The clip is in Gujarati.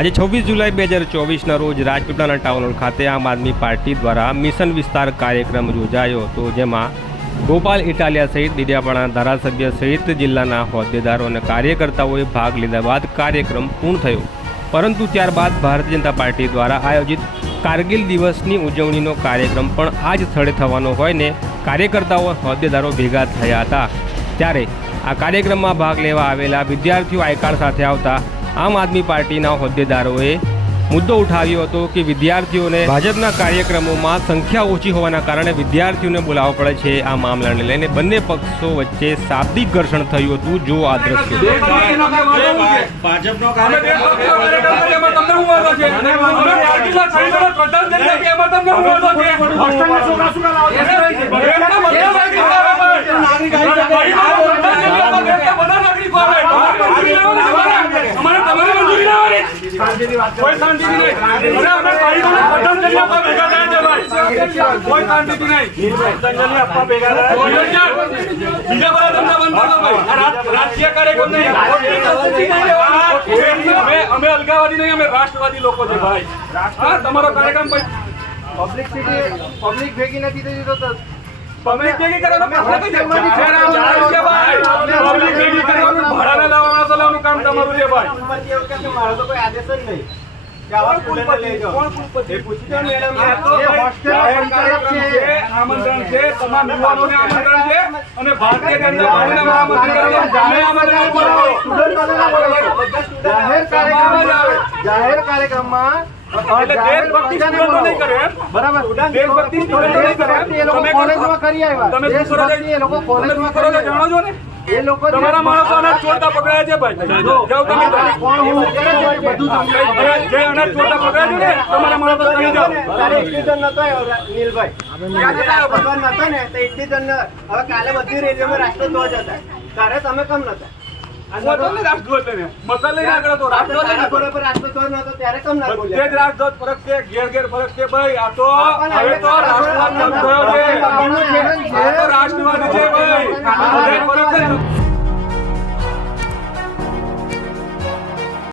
આજે છવ્વીસ જુલાઈ બે હજાર ચોવીસના રોજ રાજપીપળાના ટાઉન હોલ ખાતે આમ આદમી પાર્ટી દ્વારા મિશન વિસ્તાર કાર્યક્રમ યોજાયો હતો, જેમાં ગોપાલ ઇટાલિયા સહિત દીડિયાપાડા ધારાસભ્ય સહિત જિલ્લાના હોદ્દેદારો અને કાર્યકર્તાઓએ ભાગ લીધા બાદ કાર્યક્રમ પૂર્ણ થયો. પરંતુ ત્યારબાદ ભારતીય જનતા પાર્ટી દ્વારા આયોજિત કારગિલ દિવસની ઉજવણીનો કાર્યક્રમ પણ આ જ સ્થળે થવાનો હોય ને કાર્યકર્તાઓ હોદ્દેદારો ભેગા થયા હતા. ત્યારે આ કાર્યક્રમમાં ભાગ લેવા આવેલા વિદ્યાર્થીઓ આયકાર સાથે આવતા આમ આદમી પાર્ટીના હોદ્દેદારોએ મુદ્દો ઉઠાવ્યો હતો કે વિદ્યાર્થીઓને ભાજપના કાર્યક્રમોમાં સંખ્યા ઓછી હોવાના કારણે વિદ્યાર્થીઓને બોલાવવા પડે છે આ મામલાને લઈને બંને પક્ષો વચ્ચે શાબ્દિક ઘર્ષણ થયું હતું જો આ દ્રશ્યો ભાજપનો અમે દેશભક્તિનો કાર્યક્રમ છે, એમાં તમને હું વાંધો છે? અમે પાર્ટીના શહીદોને શ્રદ્ધાંજલિ આપીએ, એમાં તમને હું વાંધો છે? હોસ્ટેલના છોકરા શું કરવા લાવો છો? દેશના બધા નાગરિકો આવે ભાઈ. ગરીબોને શ્રદ્ધાંજલિ આપવા દેશના બધા નાગરિકો આવે. અમારે મંજૂરી લેવાની છે, તમારે તમારી મંજૂરી લેવાની. કોઈ શાંતિથી નહીં. અરે અમે ગરીબોને પતંજલિ આપવા ભેગા થયા છે ભાઈ. કોઈ શાંતિથી નહીં. પતંજલિ આપવા ભેગા થયા. બીજા બધા ધંધા બંધ કરો ભાઈ. રાજકીય કાર્યક્રમ નહીં. અમે અમે અલગાવાદી નહીં અમે રાષ્ટ્રવાદી લોકો છે ભાઈ હા તમારો કાર્યક્રમ પબ્લિક પબ્લિક ભેગી નથી થઈ તો તો પબ્લિક ભેગી છે ભાઈ પબ્લિક ભેગી કરવાનું ભાડાને લાવવાના ચલાવવાનું કામ તમારું છે ભાઈ. મારો તો કોઈ આદેશ જ નહીં. જાહેર કાર્યક્રમ છે છે, આમંત્રણ છે તમામ યુવાનોને આમંત્રણ છે અને ભારતીય જનતા પાર્ટીને તમે આમંત્રણ બોલાવો. સ્ટુડન્ટોને ના બોલાવો. જાહેર કાર્યક્રમમાં દેશભક્તિ સ્ટુડન્ટો નહીં કરે બરાબર. દેશભક્તિ સ્ટુડન્ટો નહીં કરે તમે કોલેજમાં કરી આવ્યા. તમે શું કરો છો? એ લોકો તમે કોલેજમાં કરો જાણો છો ને? એ લોકો તમારા માણસો અનાજ ચોરતા પકડાયા છે ભાઈ. જાવ તમે કોણ હું બધું તમને જે અનાજ ચોરતા પકડાયા છે ને તમારા માણસો કરી જાવ તારે એકલી જણ નતો આવ્યો, નીલભાઈ. આજે નતો ને તો એકલી જણ હવે કાલે બધી રેડિયોમાં રાષ્ટ્રધ્વજ હતા તારે તમે કેમ નતા હું હતો ને રાષ્ટ્રધ્વજ લઈને મસાલે લઈને આગળ હતો રાષ્ટ્રધ્વજ લઈને હતો. બરોબર રાષ્ટ્રધ્વજ નતો ત્યારે કેમ ના બધે જ બોલ્યા રાષ્ટ્રધ્વજ ફરક છે ઘેર ઘેર ફરક છે ભાઈ. આ તો હવે તો રાષ્ટ્રવાદ થયો છે. આ રાષ્ટ્રવાદી છે ભાઈ. ફરક છે